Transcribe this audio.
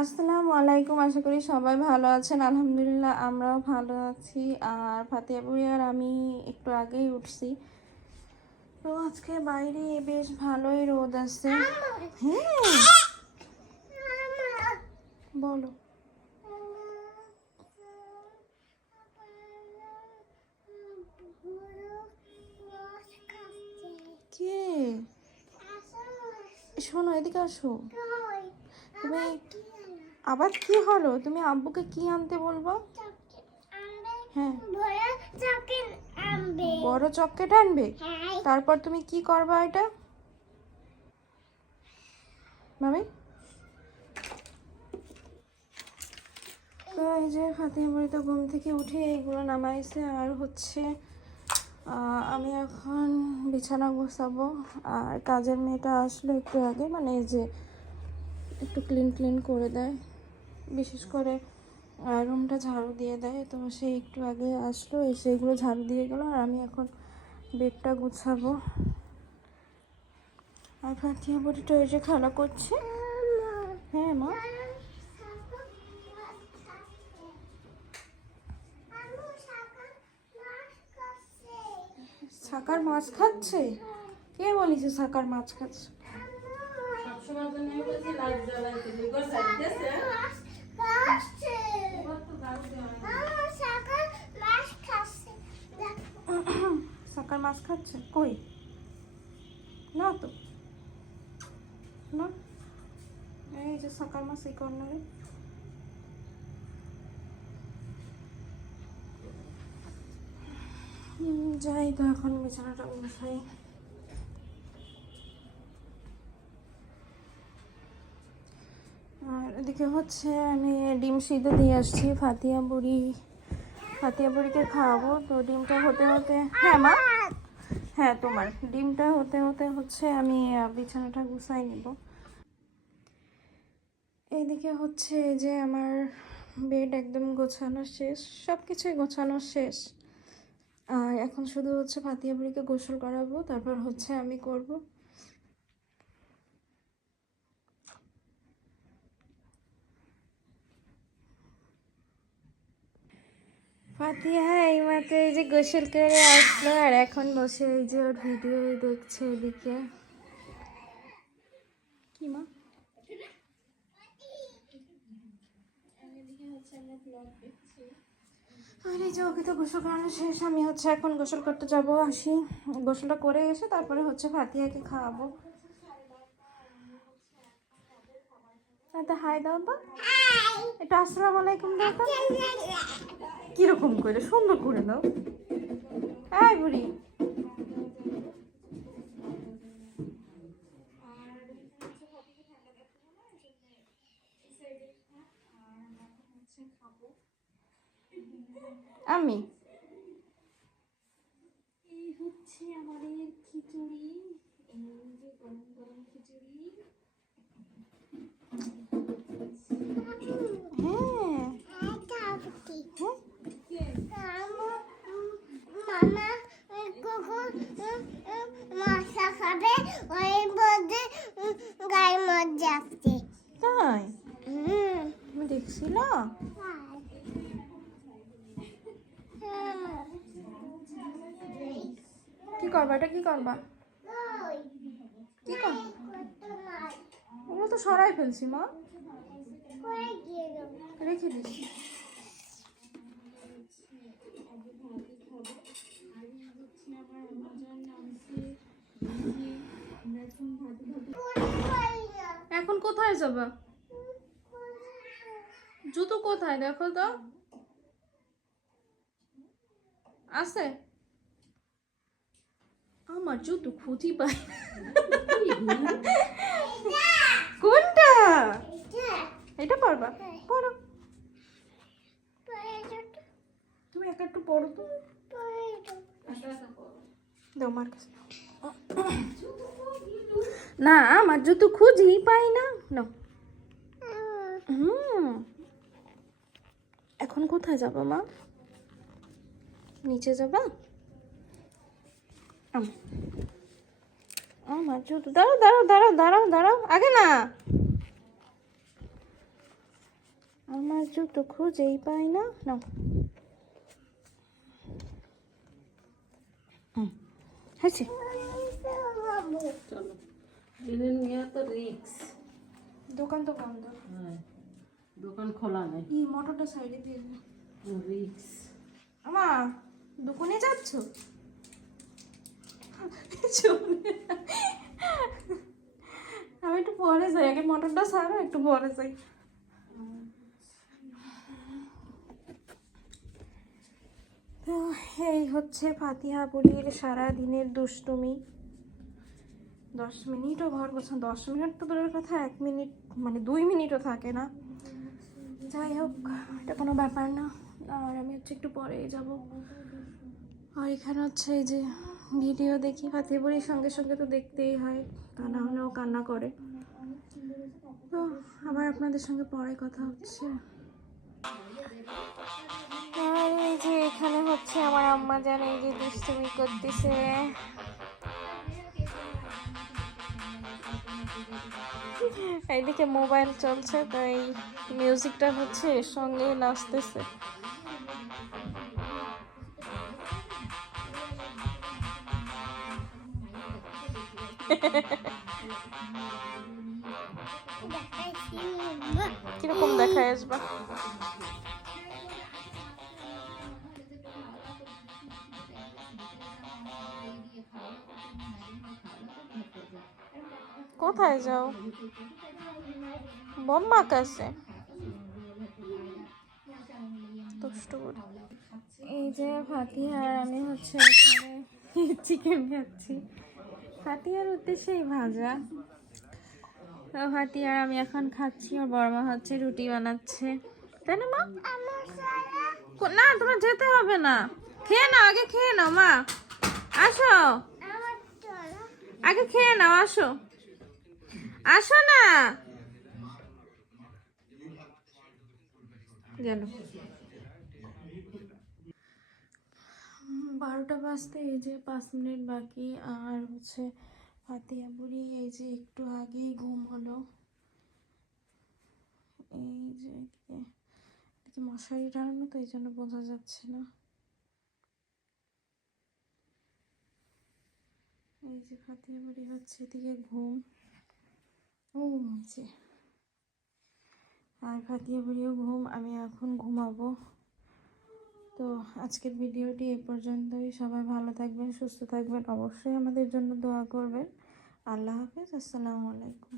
আসসালামু আলাইকুম। আশা করি সবাই ভালো আছেন। আলহামদুলিল্লাহ আমরাও ভালো আছি। আর ফাতিয়া বুড়ি আর আমি একটু আগেই উঠছি। তো আজকে বাইরে বেশ ভালোই রোদ আছে। হ্যাঁ, বলো। কে? শোনো, এদিকে আসো। তুমি আবার কি হলো? তুমি আব্বুকে কি আনতে বলবো? হ্যাঁ, বড় চকলেট আনবে। তারপর তুমি কি করবা এটা মামি? তো এই যে ফাতিমা বুড়ি তো ঘুম থেকে উঠে এগুলো নামাইছে। আর হচ্ছে আমি এখন বিছানা গোছাবো। আর কাজের মেয়েটা আসলো একটু আগে, মানে এই যে একটু ক্লিন করে দেয়, বিশেষ করে রুমটা ঝাড়ু দিয়ে দেয়। তো সে একটু আগে আসলো, এসে এগুলো ঝাড়ু দিয়ে গেলো। আর আমি এখন বেডটা গুছাবো। আর ফাতিমা বুড়িটা এসে খেলা করছে। হ্যাঁ মা, সাকার মাছ খাচ্ছে? কে বলিছে সাকার মাছ খাচ্ছে? সাকার মাছ খাচ্ছে কই? না তো, না। এই যে সাকার মাছ এই কর্নারে। যাই তো এখন বিছানাটা গুছাই। আর এদিকে হচ্ছে আমি ডিম সিদ্ধ দিয়ে আসছি ফাতিয়া বুড়িকে খাওয়াবো। তো ডিমটা হতে হতে, হ্যাঁ মা, হ্যাঁ তোমার ডিমটা হতে হতে হচ্ছে আমি বিছানাটা গুছাই নিব। এইদিকে হচ্ছে যে আমার বেড একদম গোছানো শেষ, সব কিছুই গোছানো শেষ। আর এখন শুধু হচ্ছে ফাতিয়া বুড়িকে গোসল করাবো, তারপর হচ্ছে আমি করব। ফাতিয়া এইমাত্র এই যে গোসল করে আসলো, আর এখন বসে এই যে ওর ভিডিও দেখছে এদিকে। কি মা? আর এই যে ওকে তো গোসল করানো শেষ, আমি হচ্ছে এখন গোসল করতে যাব। আসি, গোসলটা করে এসে তারপরে হচ্ছে ফাতিয়াকে খাওয়াবো। তো হাই দাও তো, এটা আসসালামু আলাইকুম দাও তো। কিরকম করে সুন্দর করে দাও। এই বুড়ি, আমি এই হচ্ছে আমাদের খিচুড়ি। এই যে গরম গরম খিচুড়ি। তাই আমি দেখছি না। কি করবা এটা? কি করবা? কি কর? ওগুলো তো সরাই ফেলছি মা, রেখে দিস। এখন কোথায় যাবা? জুতো কোথায় দেখো তো, আছে? আমার জুতো খুঁজি পাই। কোনটা? এটা পারবা? পড়ো, তুমি একা একটু পড়ো তো। দাও মার কাছে। না, আমার জুতো খুঁজি পাই না। নাও। এখন কোথায় যাবা মা? নিচে যাবা? আমার জুতো, দাঁড়াও দাঁড়াও দাঁড়াও দাঁড়াও দাঁড়াও, আগে না। আমার জুতো খুঁজেই পাই না। না হয়েছে। চলো, এনে নিয়ে তো রিক্স। দোকান তো বন্ধ। হ্যাঁ, দোকান খোলা নেই, এই মোটরটা সাইডে দিয়ে দে। রিক্স। আমা দোকানে যাচ্ছ? আমি একটু পরে যাই, আগে মোটরটা সারো, একটু পরে যাই। তো এই হচ্ছে ফাতিহা বুড়ির সারা দিনের দুষ্টুমি। 10 মিনিটও ঘর গোছানো, 10 মিনিট তো দূরের কথা, 1 মিনিট মানে 2 মিনিটও থাকে না। যাই হোক, এটা কোনো ব্যাপার না। আর আমি হচ্ছে একটু পরেই যাব। আর এখানে হচ্ছে এই যে ভিডিও দেখি, ফাতিহা বুড়ির সঙ্গে সঙ্গে তো দেখতেই হয়, তা না হলেও কান্না করে। তো আবার আপনাদের সঙ্গে পরে কথা হচ্ছে। আর এই যে এখানে হচ্ছে আমার আম্মা জান এই যে দুষ্টুমি করতেছে। এইদিকে মোবাইল চলছে, তো এই মিউজিকটা হচ্ছে এর সঙ্গে নাচতেছে। কিরকম দেখায় আসবা? কোথায় যাও? বোম্মা কাছে দুষ্টু করে। এই যে ফাতিহা আর আমি হচ্ছে এখানে চিকেন খাচ্ছি। ফাতিহার উদ্দেশ্যেই ভাজা। তো ফাতিহা আর আমি এখন খাচ্ছি, আর বড় মা হচ্ছে রুটি বানাচ্ছে, তাই না মা? না তোমার যেতে হবে না, খেয়ে নাও, আগে খেয়ে নাও মা, আসো আগে খেয়ে নাও, আসো আসো না গেল। 12টা বাজতে এই যে 5 মিনিট বাকি। আর হচ্ছে ফাতিহা বুড়ি এই যে একটু আগেই ঘুম হলো। এই যে এদিকে এদিকে মশারি টানানো, তো এই জন্য বোঝা যাচ্ছে না। এই যে ফাতিহা বুড়ি হচ্ছে এদিকে ঘুম। ও এই যে, আর ফাতিহা বুড়িও ঘুম, আমি এখন ঘুমাবো। তো আজকের ভিডিওটি এই পর্যন্তই। সবাই ভালো থাকবেন, সুস্থ থাকবেন, অবশ্যই আমাদের জন্য দোয়া করবেন। আল্লাহ হাফেজ, আসসালামু আলাইকুম।